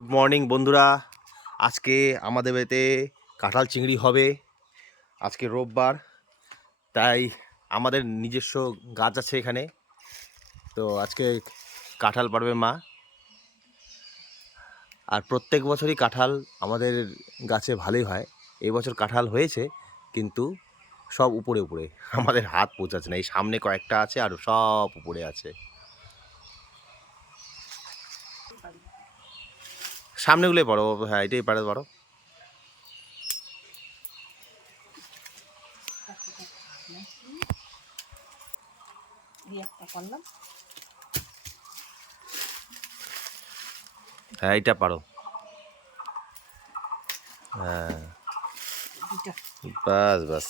Good morning বন্ধুরা। আজকে আমাদের বাড়িতে কাঁঠাল চিংড়ি হবে। আজকে রোববার, তাই আমাদের নিজস্ব গাছ আছে এখানে। তো আজকে কাঁঠাল পাড়বে মা। আর প্রত্যেক বছরই কাঁঠাল আমাদের গাছে ভালোই হয়। এই বছর কাঁঠাল হয়েছে, কিন্তু সব উপরে উপরে, আমাদের হাত পৌঁছাচ্ছে না। এই সামনে কয়েকটা আছে আর সব উপরে আছে। সামনেগুলোই পারো, হ্যাঁ এটাই পারো পারো। হ্যাঁ এইটা পারো। হ্যাঁ বাস বাস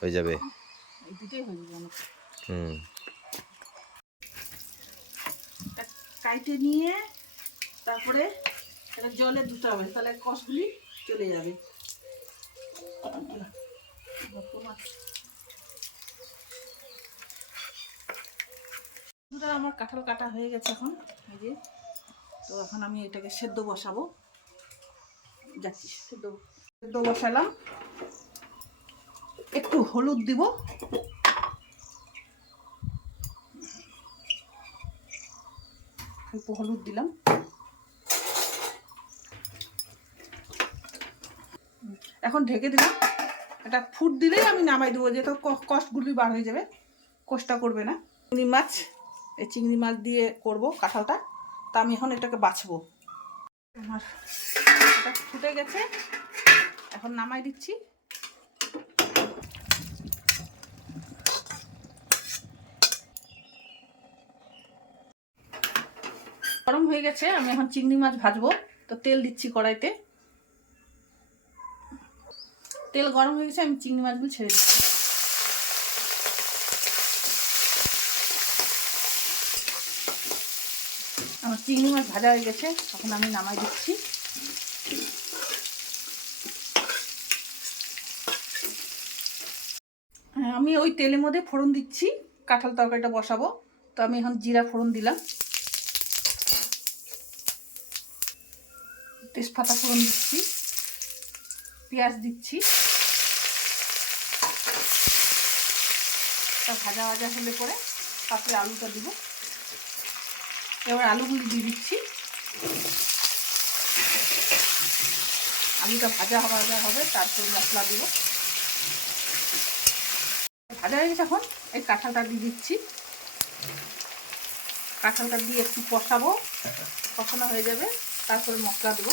হয়ে যাবে। হুম, কাইটে নিয়ে তারপরে এটা জলে ধুতে হবে, তাহলে কষগুলি চলে যাবে। আমার কাঁঠাল কাটা হয়ে গেছে এখন, এই যে। তো এখন আমি এটাকে সেদ্ধ বসাবো, যাচ্ছি সেদ্ধ বসালাম। একটু হলুদ দিব, অল্প হলুদ দিলাম। এখন ঢেকে দিলাম। এটা ফুট দিলেই আমি নামাই দেবো, যেহেতু কষগুলি বার হয়ে যাবে, কষটা করবে না। চিংড়ি মাছ, এই চিংড়ি মাছ দিয়ে করব কাঁঠালটা। তা আমি এখন এটাকে বাছবো। আমার এটা ফুটে গেছে, এখন নামাই দিচ্ছি। গরম হয়ে গেছে, আমি এখন চিংড়ি মাছ ভাজবো। তো তেল দিচ্ছি কড়াইতে। তেল গরম হয়ে গেছে, আমি চিংড়ি মাছগুলো ছেড়ে দিচ্ছি। আমার চিংড়ি মাছ ভাজা হয়ে গেছে, এখন আমি নামাই দিচ্ছি। আমি ওই তেলের মধ্যে ফোড়ন দিচ্ছি, কাঁঠাল তরকারিটা বসাবো। তো আমি এখন জিরা ফোড়ন দিলাম, তেজপাতা ফোড়ন দিচ্ছি, পেঁয়াজ দিচ্ছি। তা ভাজা ভাজা হলে পরে তারপরে আলুটা দিব। এবার আলুগুলি দিয়ে দিচ্ছি। আলুটা ভাজা হবে, তারপরে মশলা দিব। ভাজা হয়ে গেছে, এখন এই কাঁঠালটা দিয়ে দিচ্ছি। কাঁঠালটা দিয়ে একটু কষাবো, কষানো হয়ে যাবে, তারপরে মশলা দেবো।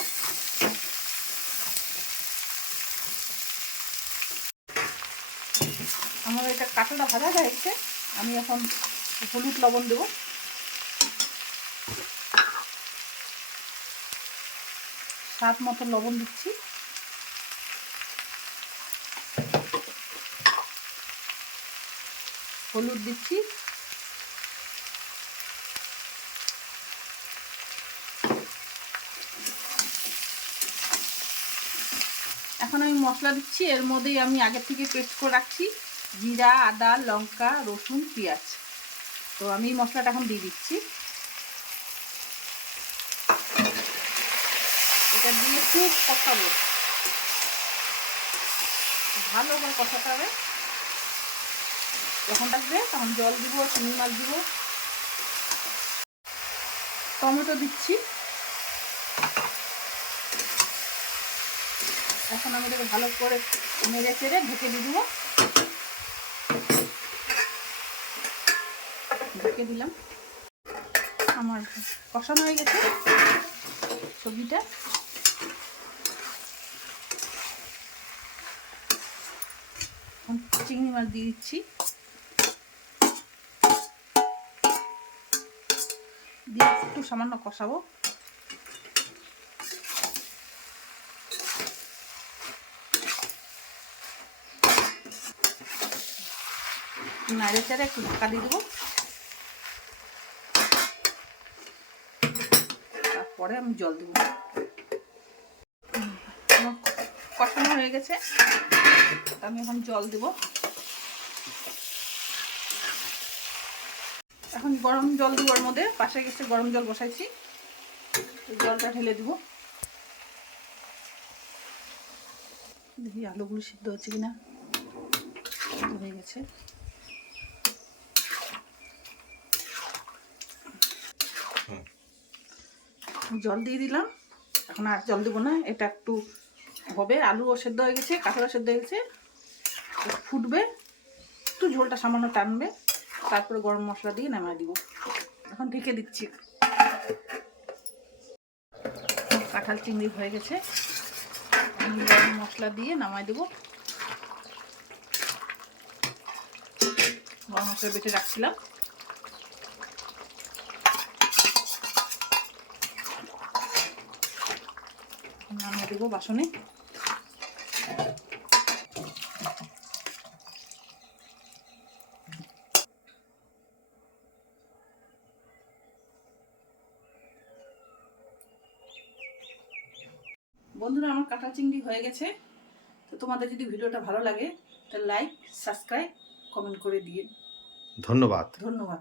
আমার এটা কাঁঠালটা ভাজা হয়ে গেছে, আমি এখন হলুদ লবণ দেবো। স্বাদ মতো লবণ দিচ্ছি। হলুদ দিচ্ছি। এখন আমি মশলা দিচ্ছি। এর মধ্যেই আমি আগে থেকে পেস্ট করে রাখছি জিরা, আদা, লঙ্কা, রসুন, পেঁয়াজ। তো আমি মশলাটা এখন দিয়ে দিচ্ছি। এটা দিয়ে খুব কষাবো, ভালো করে কষাতে হবে। যখন থাকবে তখন জল দিব, চিংড়ি মাছ দিব, টমেটো দিচ্ছি। এখন আমি এটাকে ভালো করে নেড়ে চেড়ে ঢেকে দিয়ে দেবো। ঢেকে দিলাম। আমার কষানো হয়ে গেছে সবজিটা। চিংড়ি মাছ দিয়ে দিচ্ছি, দিয়ে একটু সামান্য কষাবো। নাড়ে চাড়ে একটু ঢাকা দিয়ে দেবো, তারপরে আমি জল দেবো। আমার কষানো হয়ে গেছে, আমি এখন জল দেবো। এখন গরম জল দেবো, ওর মধ্যে পাশে গেছে গরম জল বসাইছি। এই জলটা ঢেলে দিব। দেখি আলুগুলো সিদ্ধ হচ্ছে কিনা। হয়ে গেছে। জল দিয়ে দিলাম, এখন আর জল দেবো না, এটা একটু হবে। আলুও সেদ্ধ হয়ে গেছে, কাঁঠালও সেদ্ধ হয়ে গেছে, ফুটবে, একটু ঝোলটা সামান্য টানবে, তারপরে গরম মশলা দিয়ে নামাই দিব। এখন ঢেকে দিচ্ছি। কাঁঠাল চিংড়ি হয়ে গেছে, গরম মশলা দিয়ে নামাই দেবো। গরম মশলা বেটে রাখছিলাম। নামিয়ে দেবো বাসনে। বন্ধুরা, আমার কাঁঠাল চিংড়ি হয়ে গেছে। তো তোমাদের যদি ভিডিওটা ভালো লাগে তাহলে লাইক, সাবস্ক্রাইব, কমেন্ট করে দিয়ে ধন্যবাদ। ধন্যবাদ।